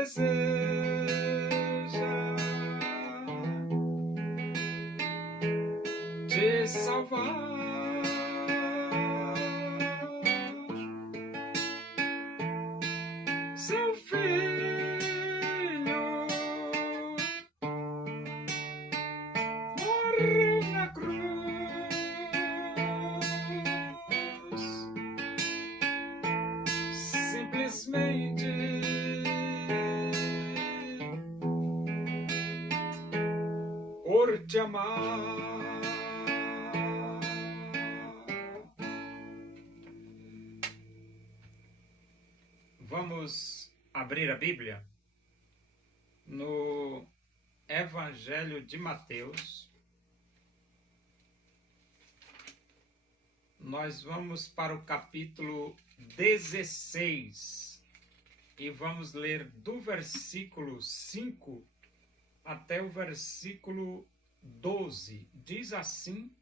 deseja te salvar. Seu filho morreu na cruz, simplesmente por te amar. Vamos abrir a Bíblia no Evangelho de Mateus. Nós vamos para o capítulo 16 e vamos ler do versículo 5 até o versículo 12. Diz assim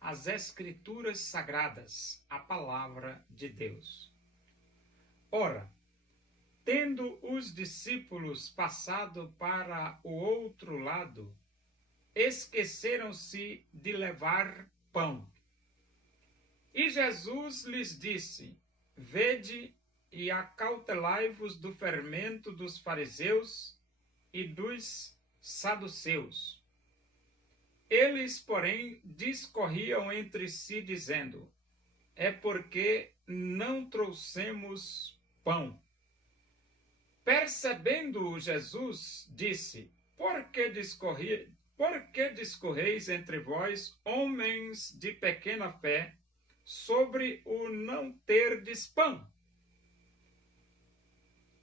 as Escrituras Sagradas, a palavra de Deus. Ora, tendo os discípulos passado para o outro lado, esqueceram-se de levar pão. E Jesus lhes disse: Vede e acautelai-vos do fermento dos fariseus e dos saduceus. Eles, porém, discorriam entre si, dizendo: É porque não trouxemos pão. Percebendo-o, Jesus disse: Por que discorreis entre vós, homens de pequena fé, sobre o não terdes pão?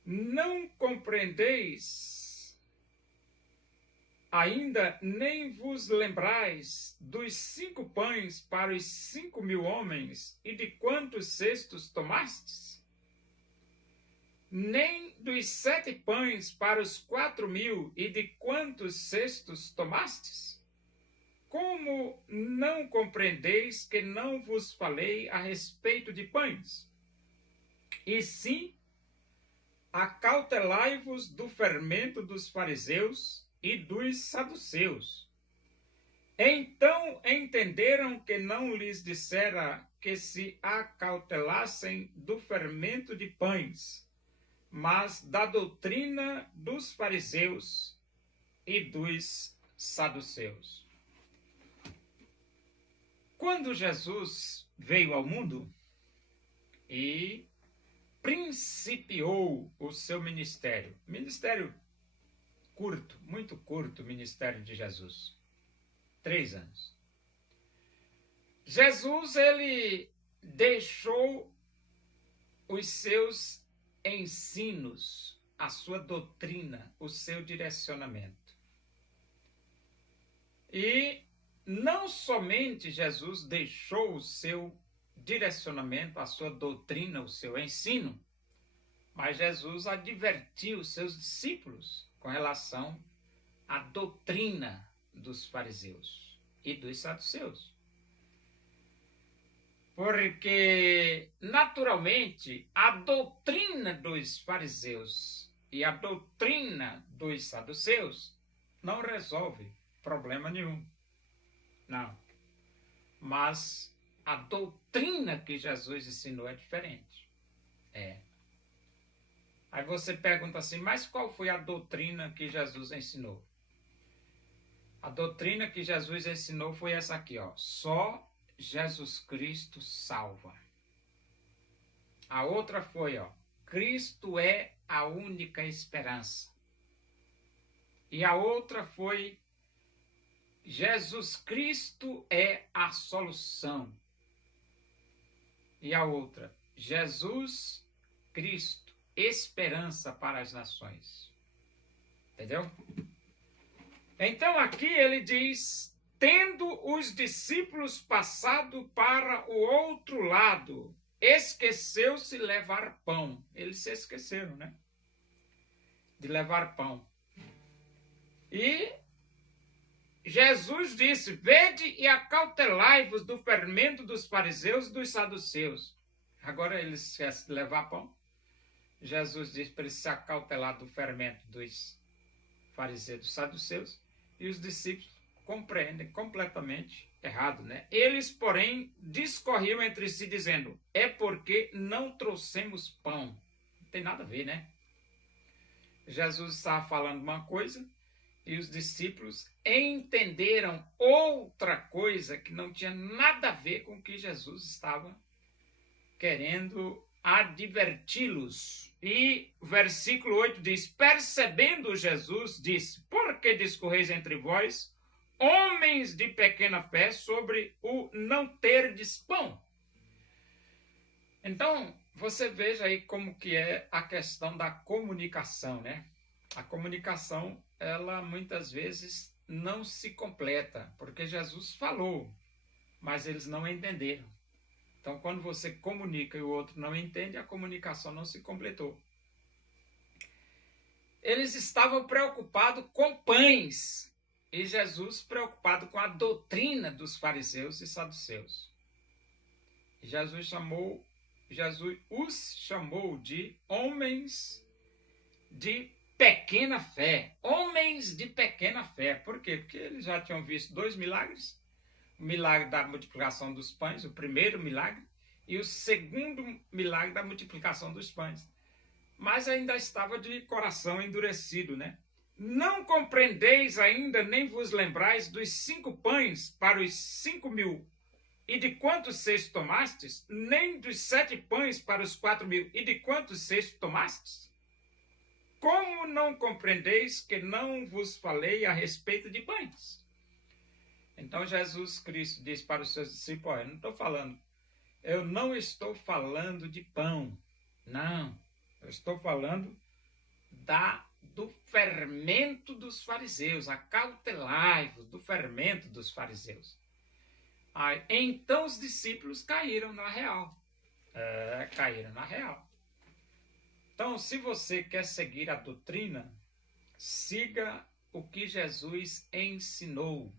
Não compreendeis ainda, nem vos lembrais dos 5 pães para os 5.000 homens, e de quantos cestos tomastes? Nem dos 7 pães para os 4.000, e de quantos cestos tomastes? Como não compreendeis que não vos falei a respeito de pães? E sim, acautelai-vos do fermento dos fariseus e dos saduceus. Então entenderam que não lhes dissera que se acautelassem do fermento de pães, mas da doutrina dos fariseus e dos saduceus. Quando Jesus veio ao mundo e principiou o seu ministério curto, muito curto, o ministério de Jesus, 3 anos. Jesus, ele deixou os seus ensinos, a sua doutrina, o seu direcionamento. E não somente Jesus deixou o seu direcionamento, a sua doutrina, o seu ensino, mas Jesus advertiu os seus discípulos com relação à doutrina dos fariseus e dos saduceus. Porque, naturalmente, a doutrina dos fariseus e a doutrina dos saduceus não resolve problema nenhum. Não. Mas a doutrina que Jesus ensinou é diferente. Aí você pergunta assim, mas qual foi a doutrina que Jesus ensinou? A doutrina que Jesus ensinou foi essa aqui, ó. Só Jesus Cristo salva. A outra foi, ó, Cristo é a única esperança. E a outra foi, Jesus Cristo é a solução. E a outra, Jesus Cristo, esperança para as nações. Entendeu? Então aqui ele diz, tendo os discípulos passado para o outro lado, esqueceu-se levar pão. Eles se esqueceram, né? De levar pão. E Jesus disse, vede e acautelai-vos do fermento dos fariseus e dos saduceus. Agora eles esquecem de levar pão. Jesus diz para ele se acautelar do fermento dos fariseus, dos saduceus, e os discípulos compreendem completamente errado, né? Eles, porém, discorriam entre si, dizendo: é porque não trouxemos pão. Não tem nada a ver, né? Jesus estava falando uma coisa e os discípulos entenderam outra coisa que não tinha nada a ver com o que Jesus estava querendo adverti-los. E o versículo 8 diz: percebendo Jesus, disse: por que discorreis entre vós, homens de pequena fé, sobre o não terdes pão? Então, você veja aí como que é a questão da comunicação, né? A comunicação, ela muitas vezes não se completa, porque Jesus falou, mas eles não entenderam. Então, quando você comunica e o outro não entende, a comunicação não se completou. Eles estavam preocupados com pães, e Jesus preocupado com a doutrina dos fariseus e saduceus. Jesus os chamou de homens de pequena fé. Homens de pequena fé. Por quê? Porque eles já tinham visto 2 milagres. O milagre da multiplicação dos pães, o primeiro milagre, e o segundo milagre da multiplicação dos pães. Mas ainda estava de coração endurecido, né? Não compreendeis ainda, nem vos lembrais dos 5 pães para os 5.000, e de quantos cestos tomastes? Nem dos 7 pães para os 4.000, e de quantos cestos tomastes? Como não compreendeis que não vos falei a respeito de pães? Então Jesus Cristo disse para os seus discípulos: eu não estou falando de pão, não, eu estou falando do fermento dos fariseus, acautelai-vos do fermento dos fariseus. Então os discípulos caíram na real. Caíram na real. Então, se você quer seguir a doutrina, siga o que Jesus ensinou.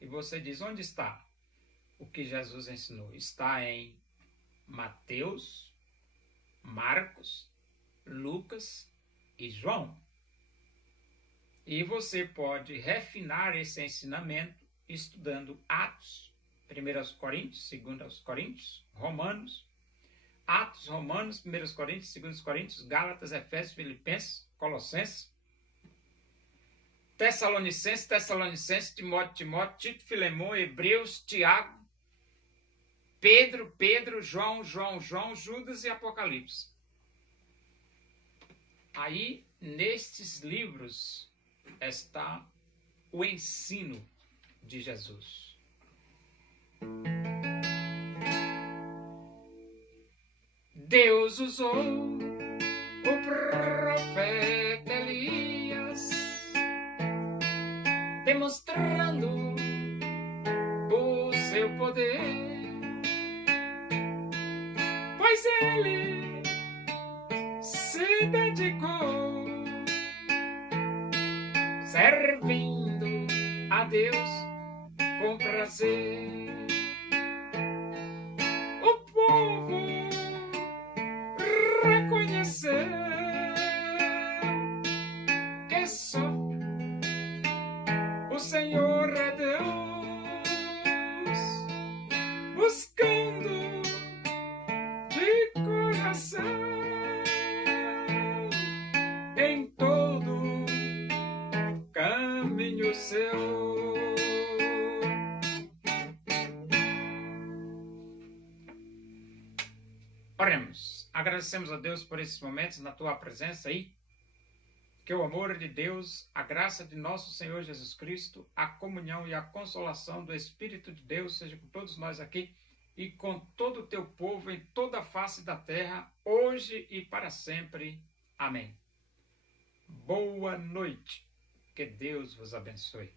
E você diz: onde está o que Jesus ensinou? Está em Mateus, Marcos, Lucas e João. E você pode refinar esse ensinamento estudando Atos, 1 Coríntios, 2 Coríntios, Romanos, Atos, Romanos, 1 Coríntios, 2 Coríntios, Gálatas, Efésios, Filipenses, Colossenses, Tessalonicenses, Timóteo, Tito, Filemão, Hebreus, Tiago, Pedro, João, Judas e Apocalipse. Aí, nestes livros, está o ensino de Jesus. Deus usou o profeta Elias, demonstrando o seu poder, pois ele se dedicou servindo a Deus com prazer. O povo reconheceu que só o Senhor é Deus, buscando de coração em todo caminho seu. Oremos. Agradecemos a Deus por esses momentos na tua presença aí. Que o amor de Deus, a graça de nosso Senhor Jesus Cristo, a comunhão e a consolação do Espírito de Deus seja com todos nós aqui e com todo o teu povo em toda a face da terra, hoje e para sempre. Amém. Boa noite. Que Deus vos abençoe.